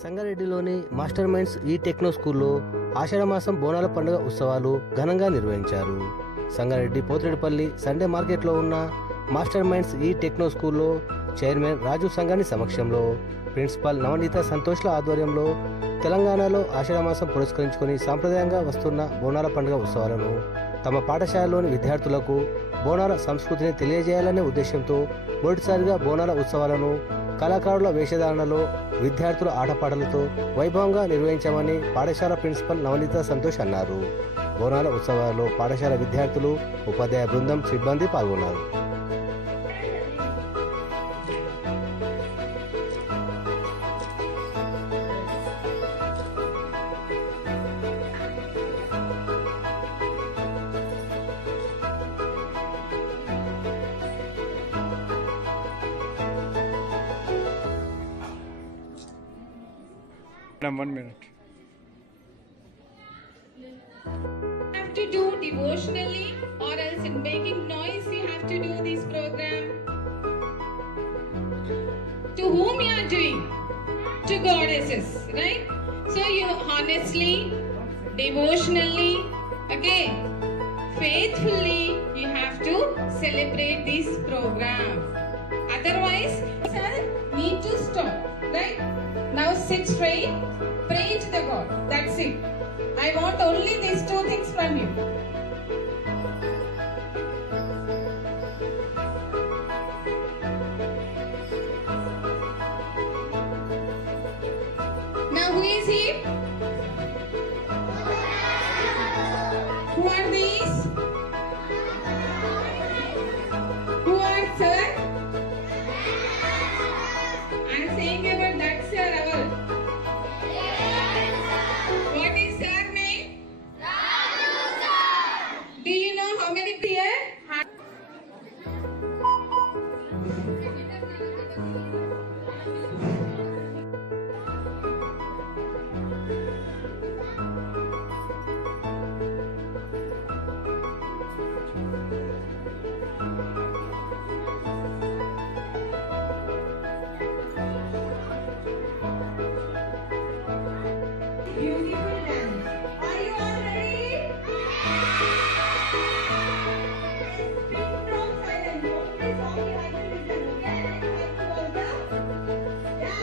సంగారెడ్డిలోని master minds ఈ techno స్కూల్లో ఆషాఢమాసం బోనాల పండుగ ఉత్సవాలు ఘనంగా నిర్వహించారు. సంగారెడ్డి పోతిరెడ్డిపల్లి సండే మార్కెట్లో ఉన్న మాస్టర్ మైండ్స్ ఈ టెక్నో స్కూల్లో చైర్మన్ రాజు సంగాని సమక్షంలో ప్రిన్సిపాల్ నవనీత సంతోష్ల ఆధ్వర్యంలో తెలంగాణలో ఆషాఢమాసం పురస్కరించుకుని సాంప్రదాయంగా వస్తున్న బోనాల పండుగ ఉత్సవాలను తమ పాఠశాలలోని విద్యార్థులకు బోనాల సంస్కృతిని తెలియజేయాలనే ఉద్దేశంతో మొదటిసారిగా బోనాల ఉత్సవాలను కళాకారుల వేషధారణలో విద్యార్థుల ఆటపాటలతో వైభవంగా నిర్వహించామని పాఠశాల ప్రిన్సిపల్ నవనీత సంతోష్ అన్నారు. బోనాల ఉత్సవాల్లో పాఠశాల విద్యార్థులు, ఉపాధ్యాయ బృందం, సిబ్బంది పాల్గొన్నారు. Madam, 1 minute. You have to do devotionally, or else in making noise you have to do this program. To whom you are doing? To goddesses, right? So you honestly, devotionally, okay, faithfully you have to celebrate this program. Otherwise, sir, need to stop, right? Now sit straight, pray to the God. That's it. I want only these two things from you. Now who is he? Who are these? Who are sir? I am saying about that sir. What is sir name? Raju sir. Do you know how many here? Beautiful dance. Are you all ready? Speak from silence. Only song you have to listen, okay? And you have to also dance.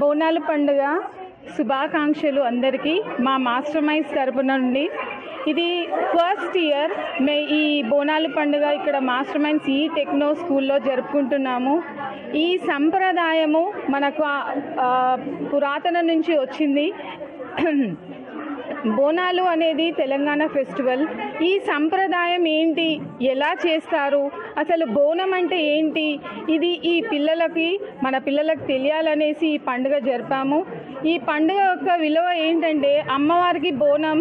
బోనాల పండుగ శుభాకాంక్షలు అందరికీ మా master minds తరపున నుండి. ఇది first year ఈ బోనాల పండుగ ఇక్కడ మాస్టర్ మైండ్స్ ఈ టెక్నో స్కూల్లో జరుపుకుంటున్నాము. ఈ సంప్రదాయము మనకు పురాతన నుంచి వచ్చింది. బోనాలు అనేది తెలంగాణ ఫెస్టివల్. ఈ సంప్రదాయం ఏంటి, ఎలా చేస్తారు, అసలు బోనం అంటే ఏంటి, ఇది ఈ మన పిల్లలకు తెలియాలనేసి ఈ పండుగ జరిపాము. ఈ పండుగ యొక్క విలువ ఏంటంటే అమ్మవారికి బోనం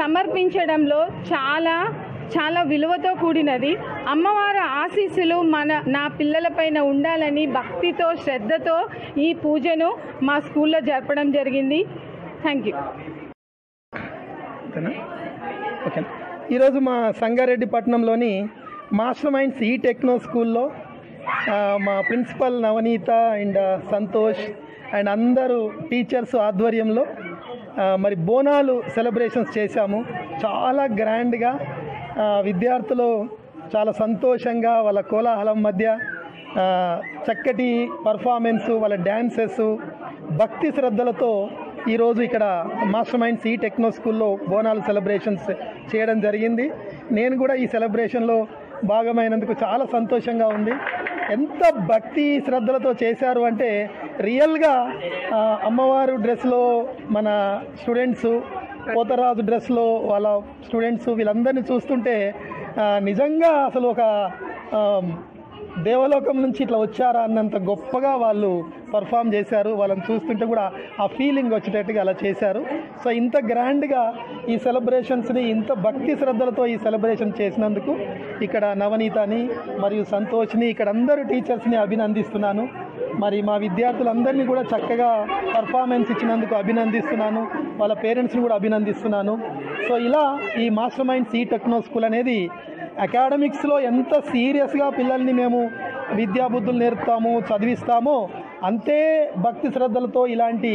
సమర్పించడంలో చాలా చాలా విలువతో కూడినది. అమ్మవారి ఆశీస్సులు నా పిల్లలపైన ఉండాలని భక్తితో శ్రద్ధతో ఈ పూజను మా స్కూల్లో జరపడం జరిగింది. Thank you. ఓకే, ఈరోజు మా సంగారెడ్డి పట్టణంలోని మాస్టర్ మైండ్స్ ఈ టెక్నో స్కూల్లో మా principal Navaneetha and Santosh and అందరూ టీచర్స్ ఆధ్వర్యంలో మరి బోనాలు సెలబ్రేషన్స్ చేశాము. చాలా గ్రాండ్గా విద్యార్థులు చాలా సంతోషంగా వాళ్ళ కోలాహలం మధ్య చక్కటి పర్ఫార్మెన్సు, వాళ్ళ డ్యాన్సెస్, భక్తి శ్రద్ధలతో ఈరోజు ఇక్కడ మాస్టర్ మైండ్స్ ఈ టెక్నో స్కూల్లో బోనాలు సెలబ్రేషన్స్ చేయడం జరిగింది. నేను కూడా ఈ సెలబ్రేషన్లో భాగమైనందుకు చాలా సంతోషంగా ఉంది. ఎంత భక్తి శ్రద్ధలతో చేశారు అంటే రియల్గా అమ్మవారు డ్రెస్లో మన స్టూడెంట్స్, పోతరాజు డ్రెస్లో వాళ్ళ స్టూడెంట్స్ వీళ్ళందరినీ చూస్తుంటే నిజంగా అసలు ఒక దేవలోకం నుంచి ఇట్లా వచ్చారా అన్నంత గొప్పగా వాళ్ళు పర్ఫామ్ చేశారు. వాళ్ళని చూస్తుంటే కూడా ఆ ఫీలింగ్ వచ్చేటట్టుగా అలా చేశారు. సో ఇంత గ్రాండ్గా ఈ సెలబ్రేషన్స్ని, ఇంత భక్తి శ్రద్ధలతో ఈ సెలబ్రేషన్ చేసినందుకు ఇక్కడ నవనీతని మరియు సంతోష్ని, ఇక్కడ అందరూ టీచర్స్ని అభినందిస్తున్నాను. మరి మా విద్యార్థులందరినీ కూడా చక్కగా పర్ఫార్మెన్స్ ఇచ్చినందుకు అభినందిస్తున్నాను. వాళ్ళ పేరెంట్స్ని కూడా అభినందిస్తున్నాను. సో ఇలా ఈ మాస్టర్ మైండ్స్ ఈ టెక్నో స్కూల్ అనేది అకాడమిక్స్లో ఎంత సీరియస్గా పిల్లల్ని మేము విద్యాబుద్ధులు నేర్పుతాము, చదివిస్తామో అంతే భక్తి శ్రద్ధలతో ఇలాంటి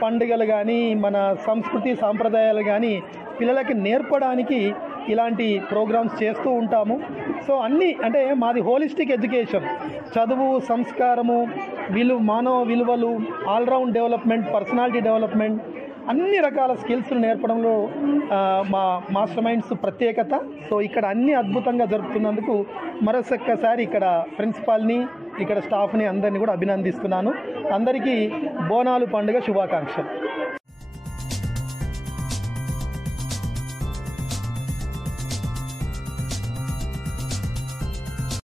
పండుగలు కానీ మన సంస్కృతి సాంప్రదాయాలు కానీ పిల్లలకి నేర్పడానికి ఇలాంటి ప్రోగ్రామ్స్ చేస్తూ ఉంటాము. సో అన్నీ అంటే మాది హోలిస్టిక్ ఎడ్యుకేషన్, చదువు, సంస్కారము, మానవ విలువలు, ఆల్రౌండ్ డెవలప్మెంట్, పర్సనాలిటీ డెవలప్మెంట్, అన్ని రకాల స్కిల్స్ను నేర్పడంలో మా మాస్టర్ మైండ్స్ ప్రత్యేకత. సో ఇక్కడ అన్ని అద్భుతంగా జరుపుతున్నందుకు మరొకసారి ఇక్కడ ప్రిన్సిపాల్ని, ఇక్కడ స్టాఫ్ని అందరినీ కూడా అభినందిస్తున్నాను. అందరికీ బోనాలు పండుగ శుభాకాంక్షలు.